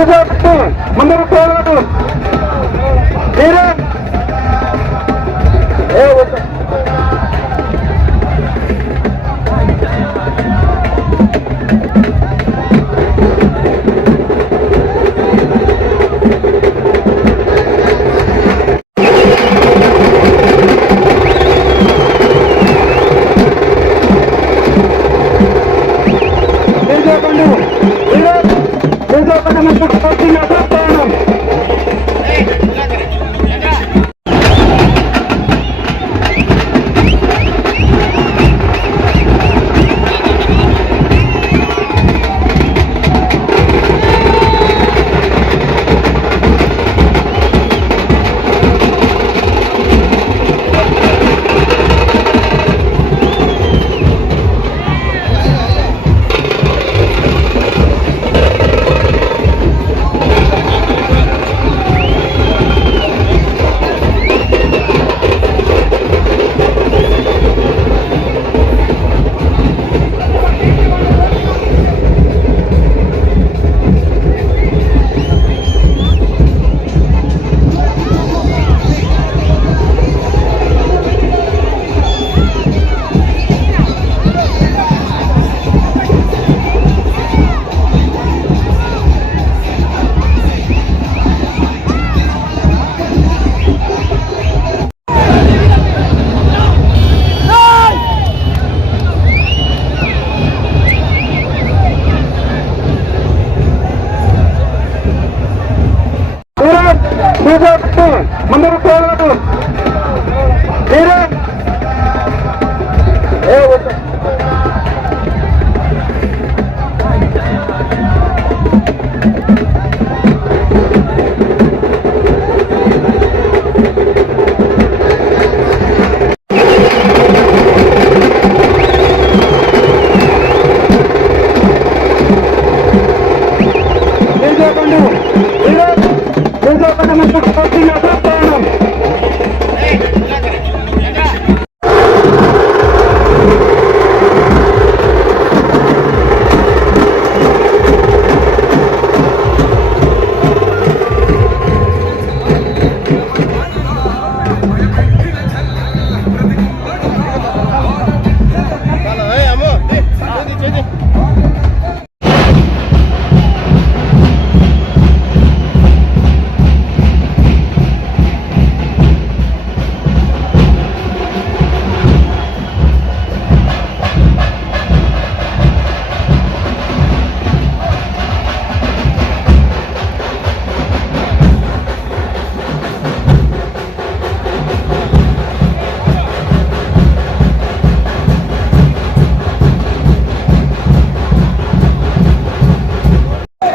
BJP ముందుకు పోరాడు మీరే ముందుకు పోరాడు మీరే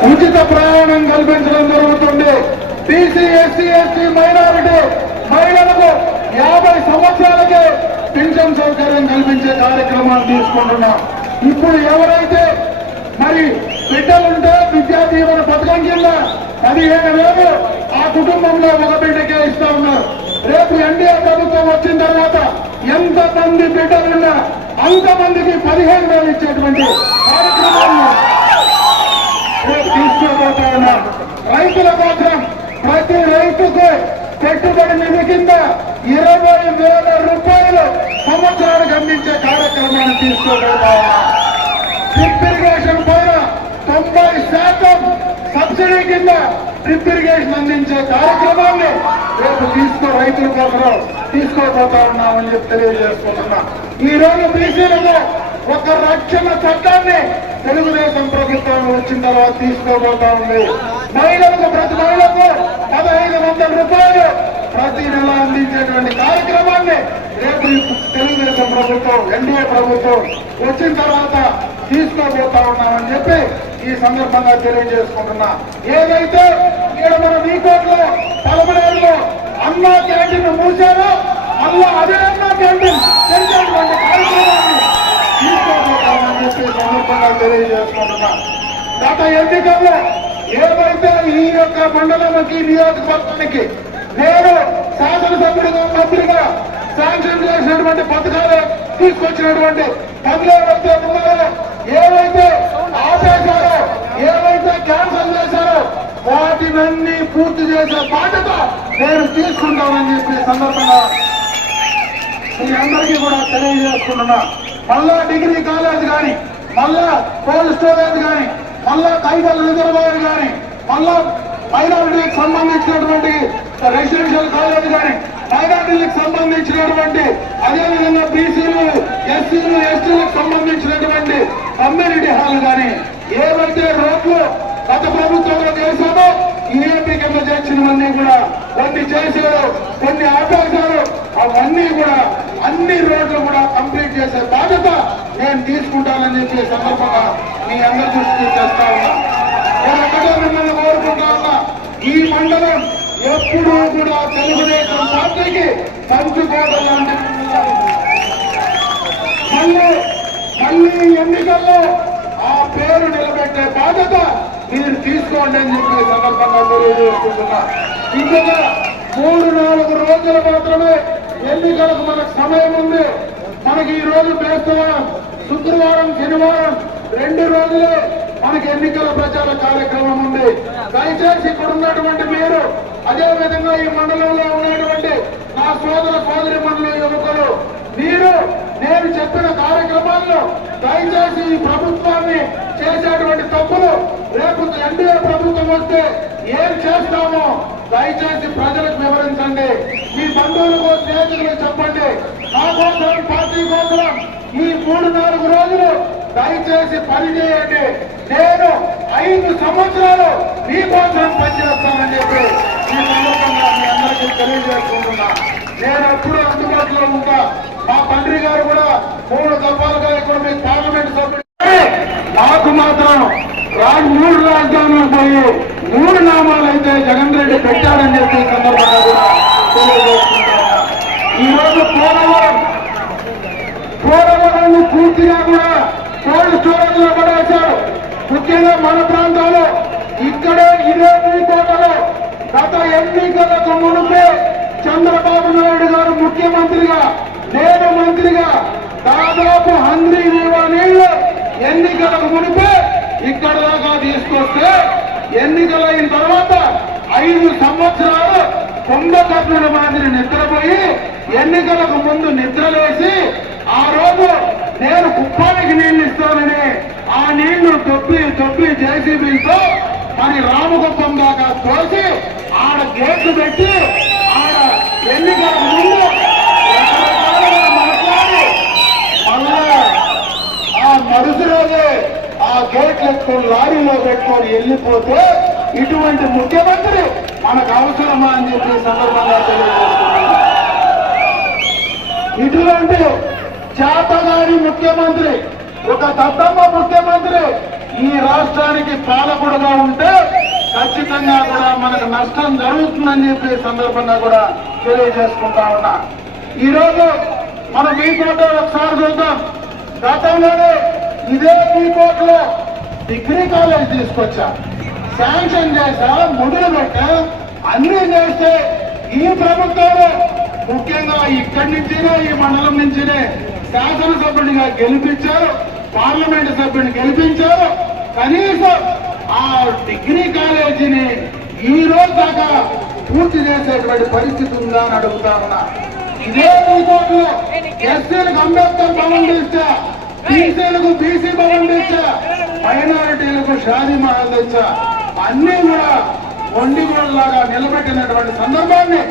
ఉచిత ప్రయాణం కల్పించడం జరుగుతుంది. బీసీ ఎస్సీ ఎస్టీ మైనారిటీ మహిళలకు 50 సంవత్సరాలకే పెన్షన్ సౌకర్యం కల్పించే కార్యక్రమాన్ని తీసుకుంటున్నాం. ఇప్పుడు ఎవరైతే మరి బిడ్డలుంటే విద్యా దీవెన పథకం కింద 15,000 ఆ కుటుంబంలో ఒక బిడ్డకే ఇస్తా ఉన్నారు. రేపు ఎన్డీఏ ప్రభుత్వం వచ్చిన తర్వాత ఎంతమంది బిడ్డలున్నా అంతమందికి 15,000 ఇచ్చేటువంటి కార్యక్రమాన్ని తీసుకోబోతా ఉన్నారు. రైతుల కోసం ప్రతి రైతుకు పెట్టుబడి నిధి కింద 20,000 రూపాయలు సంవత్సరానికి అందించే కార్యక్రమాన్ని తీసుకోబోతా ఉన్నారు. డ్రిప్ ఇరిగేషన్ పైన 90% సబ్సిడీ కింద డ్రిప్ ఇరిగేషన్ అందించే కార్యక్రమాన్ని రేపు రైతుల కోసం తీసుకోబోతా ఉన్నామని చెప్పి తెలియజేసుకుంటున్నా. ఈ రోజు బీసీలకు ఒక రక్షణ చట్టాన్ని తెలుగుదేశం ప్రభుత్వం వచ్చిన తర్వాత తీసుకోబోతా ఉంది. మహిళలకు ప్రతి మహిళకు 1,500 రూపాయలు ప్రతి నెల అందించేటువంటి కార్యక్రమాన్ని రేపు తెలుగుదేశం ప్రభుత్వం ఎన్డీఏ ప్రభుత్వం వచ్చిన తర్వాత తీసుకోబోతా ఉన్నామని చెప్పి ఈ సందర్భంగా తెలియజేసుకుంటున్నా. ఏదైతే ఇక్కడ మన వీకోట్లో 13 అన్నా క్యాంటీన్ మూసారో మళ్ళా అదే అన్నా క్యాంటీన్ తెరిచేటువంటి కార్యక్రమాన్ని తీసుకోబోతామని చెప్పి సందర్భంగా తెలియజేసుకుంటున్నా. గత ఎన్నికల్లో ఏవైతే ఈ యొక్క మండలానికి నియోజకవర్గానికి నేను శాసనసభ్యుడిగా మంత్రిగా శాంక్షన్ చేసినటువంటి పథకాలు తీసుకొచ్చినటువంటి పనులు ఏవైతే ఉన్నారో, ఏవైతే ఆపేశారో, ఏవైతే క్యాన్సల్ చేశారో వాటినన్నీ పూర్తి చేసే బాధ్యత నేను తీసుకుంటానని చెప్పి సందర్భంగా మీ అందరికీ కూడా తెలియజేసుకుంటున్నా. మళ్ళా డిగ్రీ కాలేజ్ కానీ, మళ్ళా కోల్డ్ స్టోరేజ్ కానీ, మళ్ళా టైగర్ రిజర్వాయర్ కానీ, మళ్ళా మైనారిటీకి సంబంధించినటువంటి రెసిడెన్షియల్ కాలేజ్ కానీ, మైనారిటీలకు సంబంధించినటువంటి అదేవిధంగా బీసీలు, ఎస్సీలు, ఎస్టీలకు సంబంధించినటువంటి కమ్యూనిటీ హాల్ కానీ ఏవైతే రోడ్లు గత ప్రభుత్వంలో చేశామో ఈఏపీ కింద చేసినవన్నీ కూడా కొన్ని చేశారు, కొన్ని ఆపేశారు. అవన్నీ కూడా అన్ని రోడ్లు కూడా కంప్లీట్ చేసే బాధ్యత నేను తీసుకుంటానని చెప్పి సందర్భంగా మీ అందరి దృష్టికి చేస్తా ఉన్నా. నేను ఎక్కడో మిమ్మల్ని కోరుకుంటా ఉన్నా, ఈ మండలం ఎప్పుడూ కూడా తెలుగుదేశం పార్టీకి పంచుకోవడం. మళ్ళీ ఎన్నికల్లో ఆ పేరు నిలబెట్టే బాధ్యత మీరు తీసుకోండి అని చెప్పి సందర్భంగా తెలియజేసుకుంటున్నా. ఇంకా 3-4 రోజులు మాత్రమే ఎన్నికలకు మనకు సమయం ఉంది. మనకి ఈ రోజు బేస్తవారం, శుక్రవారం, శనివారం 2 రోజులే మనకి ఎన్నికల ప్రచార కార్యక్రమం ఉంది. దయచేసి ఇక్కడ ఉన్నటువంటి మీరు, అదే విధంగా ఈ మండలంలో ఉన్నటువంటి నా సోదరి మండల యువకులు, మీరు నేను చెప్పిన కార్యక్రమాల్లో దయచేసి ఈ ప్రభుత్వాన్ని చేసేటువంటి తప్పులు రేపు ఎన్డీఏ ప్రభుత్వం వస్తే ఏం చేస్తామో దయచేసి ప్రజలకు వివరించండి. మీ బంధువులకు, స్నేహితులకు చెప్పండి. నా కోసం, పార్టీ కోసం ఈ 3-4 రోజులు దయచేసి పనిచేయండి. నేను 5 సంవత్సరాలు మీకోసం పనిచేస్తానని చెప్పి ఈ సందర్భంగా మీ అందరికీ తెలియజేసుకుంటున్నా. నేను ఎప్పుడూ అందుబాటులో ఉంటా. మా తండ్రి గారు కూడా 3 దఫాలుగా ఇక్కడ మీ పార్లమెంట్ సభ్యులు. నాకు మాత్రం 3 రాజధానులు పోయి 3 నామాలు అయితే జగన్ రెడ్డి పెట్టాడని చెప్పి సందర్భంగా కూడా తెలియజేసుకుంటా. ఈరోజు పోలవరాన్ని పూర్తిగా కూడా కోల్డ్ స్టోరేజ్ లో పడేశారు. ముఖ్యంగా మన ప్రాంతంలో ఇక్కడే ఇదే కోటలో గత ఎన్నికలకు మునిపే చంద్రబాబు నాయుడు గారు ముఖ్యమంత్రిగా, నేను మంత్రిగా దాదాపు 100 నీళ్లు ఎన్నికలకు మునిపే ఇక్కడ దాకా తీసుకొస్తే ఎన్నికలైన తర్వాత 5 సంవత్సరాలు కుంభకర్ణుల మాదిరి నిద్రపోయి ఎన్నికలకు ముందు నిద్రలేసి ఆ రోజు నేను కుప్పానికి నీళ్లు ఇస్తానని ఆ నీళ్లు తొప్పి జేసీబీలతో మరి రామకుప్పం దాకా తోసి ఆడ గేట్లు పెట్టి ఆడ ఎన్నికలకు ముందు మాట్లాడి మళ్ళా ఆ మరుసటి రోజే ఆ గేట్లు ఎత్తుకొని లారీలో పెట్టుకొని వెళ్ళిపోతే ఇటువంటి ముఖ్యమంత్రి మనకు అవసరమా అని చెప్పి సందర్భంగా తెలియజేస్తున్నాను. ఇటువంటి చేతగాని ముఖ్యమంత్రి, ఒక దద్దమ్మ ముఖ్యమంత్రి ఈ రాష్ట్రానికి పాలకుడుగా ఉంటే ఖచ్చితంగా కూడా మనకు నష్టం జరుగుతుందని చెప్పి సందర్భంగా కూడా తెలియజేసుకుంటా ఉన్నా. ఈరోజు మనం ఈ కోట ఒకసారి చూద్దాం. గతంలోనే ఇదే ఈ కోటలో డిగ్రీ కాలేజ్ తీసుకొచ్చా, శాంక్షన్ చేశా, మొదలు పెట్టా, అన్ని చేస్తే ఈ ప్రభుత్వంలో ముఖ్యంగా ఇక్కడి నుంచినే, ఈ మండలం నుంచినే శాసనసభ్యుడిగా గెలిపించారు, పార్లమెంట్ సభ్యుడిని గెలిపించారు. కనీసం ఆ డిగ్రీ కాలేజీని ఈ రోజు దాకా పూర్తి చేసేటువంటి పరిస్థితి ఉందా అని అడుగుతా ఉన్నా. ఇదే కోర్టులో ఎస్సీలకు అంబేద్కర్ భవన్ తెచ్చా, బీసీలకు బీసీ భవన్ తెచ్చా, మైనారిటీలకు షాదీ మహల్ తెచ్చా. అన్ని కూడా మొండిగోడలాగా నిలబెట్టినటువంటి సందర్భాన్ని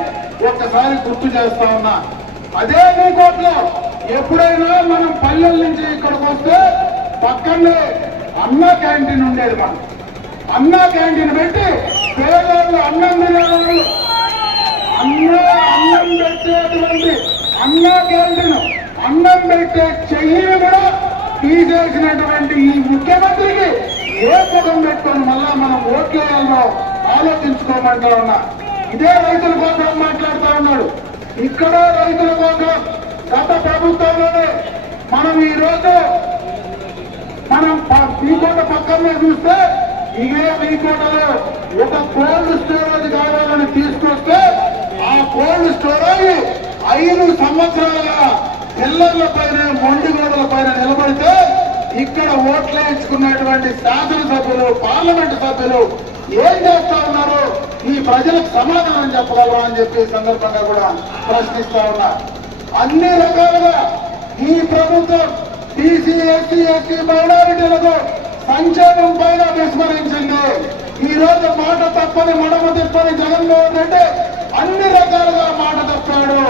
ఒక్కసారి గుర్తు చేస్తా ఉన్నా. అదే మీ కోర్టులో ఎప్పుడైనా మనం పల్లెల నుంచి ఇక్కడికి వస్తే పక్కనే అన్నా క్యాంటీన్ ఉండేది. మనం అన్నా క్యాంటీన్ పెట్టి పేదలు అన్నం తినేవాళ్ళు, అన్నం పెట్టేటువంటి అన్నా క్యాంటీన్, అన్నం పెట్టే చెయ్యిని కూడా తీసేసినటువంటి ఈ ముఖ్యమంత్రికి ఏ పదం పెట్టుకొని మళ్ళా మనం ఓట్లేయాలో ఆలోచించుకోమంటా ఉన్నా. ఇదే రైతుల కోసం మాట్లాడుతూ ఉన్నాడు. ఇక్కడ రైతుల కోసం గత ప్రభుత్వంలోనే మనం ఈ రోజు మీకోట పక్కనే చూస్తే ఇదే మీకోటలో ఒక కోల్డ్ స్టోరేజ్ కావాలని తీసుకొస్తే ఆ కోల్డ్ స్టోరేజ్ 5 సంవత్సరాలుగా పిల్లర్ల పైన, మొండిగోడల పైన నిలబడితే ఇక్కడ ఓట్లేయించుకున్నటువంటి శాసనసభ్యులు, పార్లమెంటు సభ్యులు ఏం చేస్తా ఉన్నారు? ఈ ప్రజలకు సమాధానం చెప్పగలవా అని చెప్పి ఈ సందర్భంగా కూడా ప్రశ్నిస్తా ఉన్నా. అన్ని రకాలుగా ఈ ప్రభుత్వం బీసీ ఎస్సీ ఎస్టీ మైనారిటీలకు సంక్షేమం పైన విస్మరించింది. ఈ రోజు మాట తప్పని మడమ తిప్పని జగన్మోహన్ రెడ్డి అన్ని రకాలుగా మాట తప్పాడు.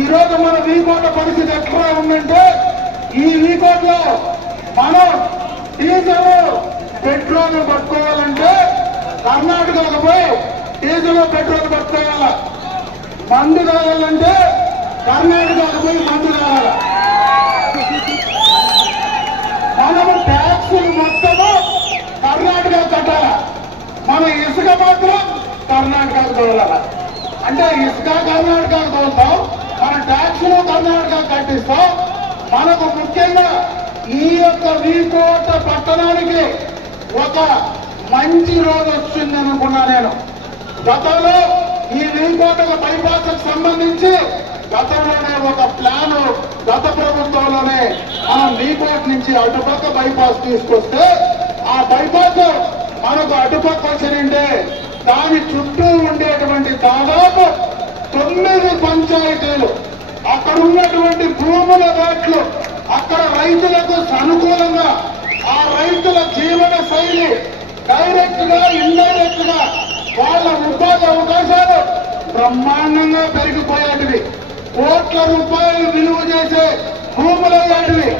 ఈ రోజు మన వీకోట పరిస్థితి ఎట్లా ఉందంటే, ఈ వీకోట్లో మనం డీజిల్ పెట్రోల్ పట్టుకోవాలంటే కర్ణాటకకు పోయి డీజిల్ పెట్రోల్ పట్టుకోవాల, మందు కావాలంటే కర్ణాటకకు పోయి మందు కావాల. మనము ట్యాక్సులు మొత్తము కర్ణాటక కట్టాల, మన ఇసుక మాత్రం కర్ణాటకకు తోలాల. అంటే ఇసుక కర్ణాటకకు తోలుతాం, మన ట్యాక్సులు కర్ణాటక కట్టిస్తాం. మనకు ముఖ్యంగా ఈ యొక్క వీకోట పట్టణానికి ఒక మంచి రోజు వచ్చింది అనుకున్నా నేను. గతంలో ఈ వీకోటకు బైపాస్ సంబంధించి గతంలోనే ఒక ప్లాన్ గత ప్రభుత్వంలోనే మనం వీకోట నుంచి అటుపక్క బైపాస్ తీసుకొస్తే, ఆ బైపాస్ మనకు అటుపక్క వచ్చినంటే దాని చుట్టూ ఉండేటువంటి దాదాపు 9 పంచాయతీలు, అక్కడ ఉన్నటువంటి భూముల రేట్లు, అక్కడ రైతులకు అనుకూలంగా ఆ రైతుల జీవన శైలి డైరెక్ట్ గా ఇండైరెక్ట్ గా వాళ్ళ ఉపాధి అవకాశాలు బ్రహ్మాండంగా పెరిగిపోయేటివి. కోట్ల రూపాయలు విలువ చేసే భూములయ్యేటివి.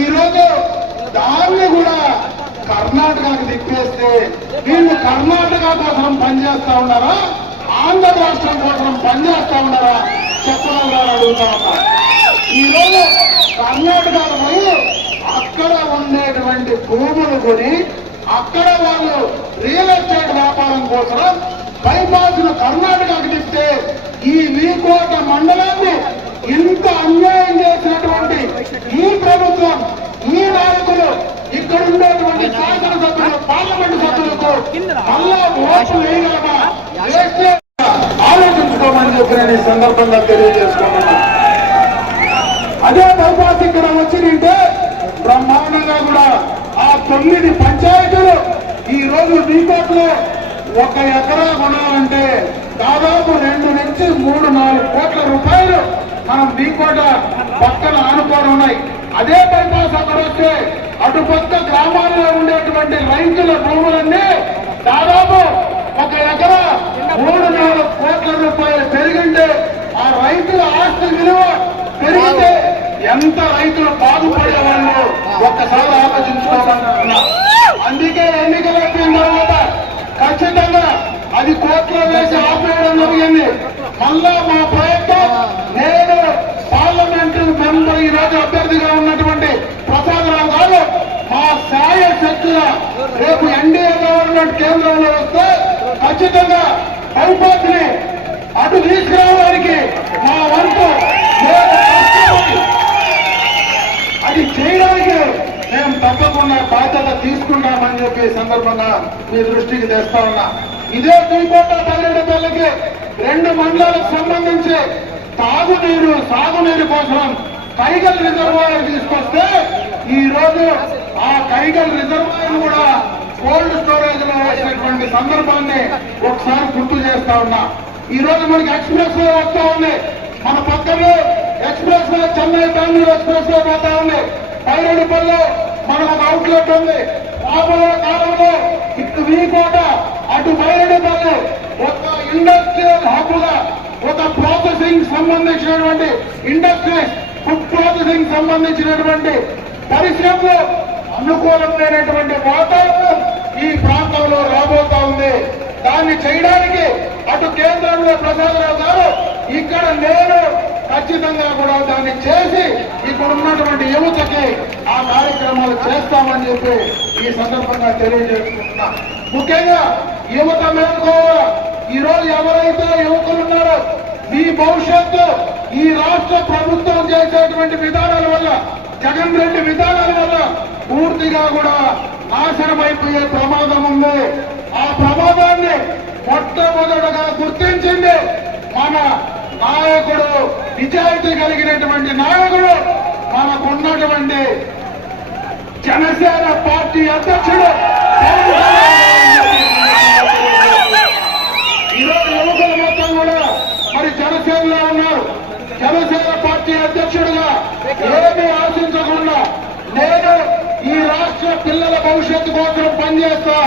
ఈ రోజు దాన్ని కూడా కర్ణాటకకు తిప్పేస్తే వీళ్ళు కర్ణాటక కోసం పనిచేస్తా ఉన్నారా, ఆంధ్ర రాష్ట్రం కోసం పనిచేస్తా ఉన్నారా చెప్పగలరా అడుగుతా ఉన్నా. ఈ రోజు కర్ణాటకకు పోయి అక్కడ ఉండేటువంటి భూములు కొని అక్కడ వాళ్ళు రియల్ ఎస్టేట్ వ్యాపారం కోసం బైపాస్ ను కర్ణాటకకు తిప్పితే ఈ వీకోట మండలాన్ని ఇంత అన్యాయం చేసినటువంటి ఈ ప్రభుత్వం, ఈ నాయకులు, ఇక్కడ ఉండేటువంటి శాసనసభ్యులు, పార్లమెంటు సభ్యులకు మళ్ళా ఓట్లు వేయగలమా, వేస్తే ఆలోచించుకోమని చెప్పి నేను ఈ సందర్భంగా తెలియజేసుకున్నాను. అదే బైపాస్ ఇక్కడ వచ్చింటే బ్రహ్మాండంగా కూడా ఆ 9 పంచాయతీలు ఈ రోజు వీకోట్లో 1 ఎకరా కొనాలంటే దాదాపు 2 నుంచి 3-4 కోట్ల రూపాయలు మనం వీకోట పక్కన ఆనుకొని ఉన్నాయి. అదే బైపాస్ అక్కడ వస్తే అటుపక్క గ్రామాల్లో ఉండేటువంటి రైతుల భూములన్నీ దాదాపు 1 ఎకరా 3-4 కోట్ల రూపాయలు పెరిగింటే ఆ రైతుల ఆస్తి విలువ పెరిగితే ఎంత రైతులు బాగుపడేవాళ్ళు ఒక్కసారి ఆలోచించుకోవాలనుకున్నా. అందుకే ఎన్నికలు అయిపోయిన తర్వాత ఖచ్చితంగా అది కోర్టులో వేసి ఆపేయడం జరిగింది. మళ్ళా మా ప్రయత్నం, నేను పార్లమెంటు మెంబర్ ఈ రోజు అభ్యర్థిగా ఉన్నటువంటి ప్రసాదరావు గారు మా సాయ శక్తుల రేపు ఎన్డీఏ గవర్నమెంట్ కేంద్రంలో వస్తే ఖచ్చితంగా బైపాస్ ని అటు తీసుకురావడానికి మా వంతు అది చేయడానికి మేము తప్పకుండా బాధ్యత తీసుకుంటామని చెప్పి సందర్భంగా మీ దృష్టికి తెస్తా ఉన్నా. ఇదే వీకోట పల్లెకి 2 మండలాలకు సంబంధించి తాగునీరు, సాగునీరు కోసం కైగల్ రిజర్వాయర్ తీసుకొస్తే ఈ రోజు ఆ కైగల్ రిజర్వాయర్ కూడా కోల్డ్ స్టోరేజ్ లో వేసినటువంటి సందర్భాన్ని ఒకసారి గుర్తు చేస్తా ఉన్నా. ఈ రోజు మనకి ఎక్స్ప్రెస్ వే వస్తా ఉంది, మన పక్కనే express way Chennai Bengaluru express way పోతా ఉంది. పైరడిపల్లి మనకు ఒక అవుట్లెట్ ఉంది. రాబోయే కాలంలో ఇటు వీకోట అటు బైరడిపల్లి ఒక ఇండస్ట్రియల్ హబ్ గా, ఒక ప్రాసెసింగ్ సంబంధించినటువంటి ఇండస్ట్రీస్, ఫుడ్ ప్రాసెసింగ్ సంబంధించినటువంటి పరిశ్రమలు అనుకూలమైనటువంటి వాతావరణం ఈ ప్రాంతంలో రాబోతా ఉంది. దాన్ని చేయడానికి అటు కేంద్రంలో ప్రసాదరావు గారు, ఇక్కడ నేను ఖచ్చితంగా కూడా దాన్ని చేసి ఇక్కడ ఉన్నటువంటి యువతకి ఆ కార్యక్రమాలు చేస్తామని చెప్పి ఈ సందర్భంగా తెలియజేసుకుంటున్నా. ముఖ్యంగా యువత మేల్కోవాలి. ఈ రోజు ఎవరైతే యువకులు ఉన్నారో మీ భవిష్యత్తు ఈ రాష్ట్ర ప్రభుత్వం చేసేటువంటి విధానాల వల్ల, జగన్ రెడ్డి విధానాల వల్ల పూర్తిగా కూడా నాశనం అయిపోయే ప్రమాదం ఉంది. ఆ ప్రమాదాన్ని మొట్టమొదటగా గుర్తించింది మన నాయకుడు, నిజాయితీ కలిగినటువంటి నాయకుడు, మనకున్నటువంటి జనసేన పార్టీ అధ్యక్షుడు. జనసేన పార్టీ అధ్యక్షుడిగా ఏమీ ఆశించకుండా నేను ఈ రాష్ట్ర పిల్లల భవిష్యత్తు కోసం పనిచేస్తా.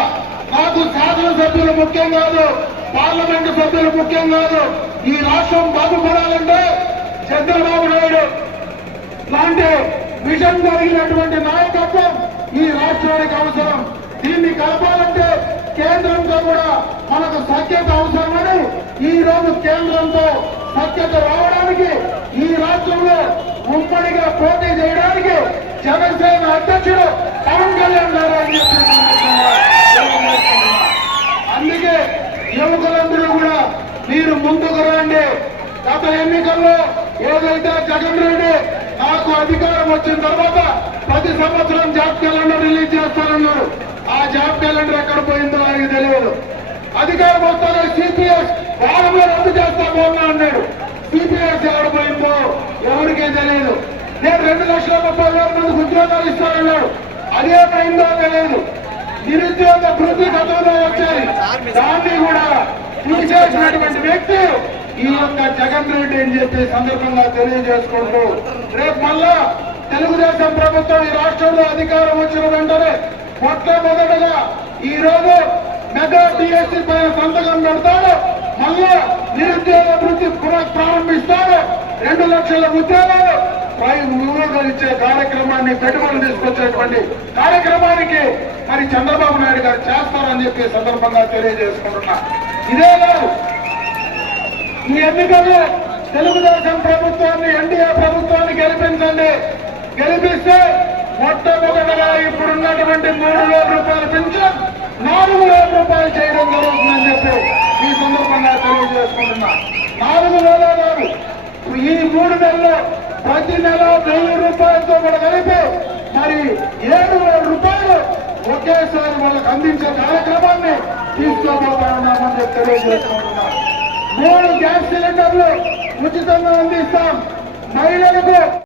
నాకు శాసనసభ్యులు ముఖ్యం కాదు, పార్లమెంటు సభ్యులు ముఖ్యం కాదు. ఈ రాష్ట్రం బాగుపడాలంటే చంద్రబాబు నాయుడు లాంటి విజన్ కలిగినటువంటి నాయకత్వం ఈ రాష్ట్రానికి అవసరం. దీన్ని కలపాలంటే కేంద్రంతో కూడా మనకు సఖ్యత అవసరమని ఈ రోజు కేంద్రంతో సఖ్యత రావడానికి ఈ రాష్ట్రంలో ఉమ్మడిగా పోటీ చేయడానికి జనసేన అధ్యక్షుడు పవన్ కళ్యాణ్ గారు అని చెప్పి అందుకే యువకులందరూ కూడా మీరు ముందుకు రండి. గత ఎన్నికల్లో ఏదైతే జగన్ రెడ్డి నాకు అధికారం వచ్చిన తర్వాత 10 సంవత్సరం జాబ్ క్యాలెండర్ రిలీజ్ చేస్తానన్నారు. ఆ జాబ్ క్యాలెండర్ ఎక్కడ పోయిందో ఆయనకి తెలియదు. అధికారం వస్తానే సిపిఎస్ వారంలో రద్దు చేస్తామన్నా అన్నాడు. సిపిఎస్ ఎక్కడ పోయిందో ఎవరికీ తెలియదు. నేను 2,30,000 మందికి ఉద్యోగాలు ఇస్తానన్నాడు. అదేమైందో తెలియదు. నిరుద్యోగ వృద్ధి గతంలో వచ్చాయి, దాన్ని కూడా తీసేసినటువంటి వ్యక్తి ఈ యొక్క జగన్ రెడ్డి అని చెప్పి సందర్భంగా తెలియజేసుకుంటూ రేపు మళ్ళా తెలుగుదేశం ప్రభుత్వం ఈ రాష్ట్రంలో అధికారం వచ్చిన వెంటనే మొట్టమొదటగా ఈ రోజు మెగా డిఎస్సీ పైన సంతకం పెడతాడు. మళ్ళా నిరుద్యోగ వృత్తి ప్రారంభిస్తాడు. 2 లక్షల ఉద్యోగాలు ఉద్యోగాలు ఇచ్చే కార్యక్రమాన్ని పెట్టుబడులు తీసుకొచ్చేటువంటి కార్యక్రమానికి మరి చంద్రబాబు నాయుడు గారు చేస్తారని చెప్పి సందర్భంగా తెలియజేసుకుంటున్నా. ఇదే కాదు, ఈ ఎన్నికల్లో తెలుగుదేశం ప్రభుత్వాన్ని ఎన్డీఏ ప్రభుత్వాన్ని గెలిపించండి. గెలిపిస్తే మొట్టమొదటిగా ఇప్పుడున్నటువంటి 3,000 రూపాయల పెన్షన్ 4,000 రూపాయలు చేయడం జరుగుతుందని చెప్పి ఈ సందర్భంగా తెలియజేసుకుంటున్నా. 4,000 కాదు, ఈ 3 నెలల్లో ప్రతి నెల 1,000 రూపాయలతో కూడా కలిపి మరి 7,000 రూపాయలు ఒకేసారి వాళ్ళకి అందించే కార్యక్రమాన్ని తీసుకోబోతా ఉన్నామని చెప్పి తెలియజేసుకుంటున్నా. 3 గ్యాస్ సిలిండర్లు ఉచితంగా అందిస్తాం. మహిళలకు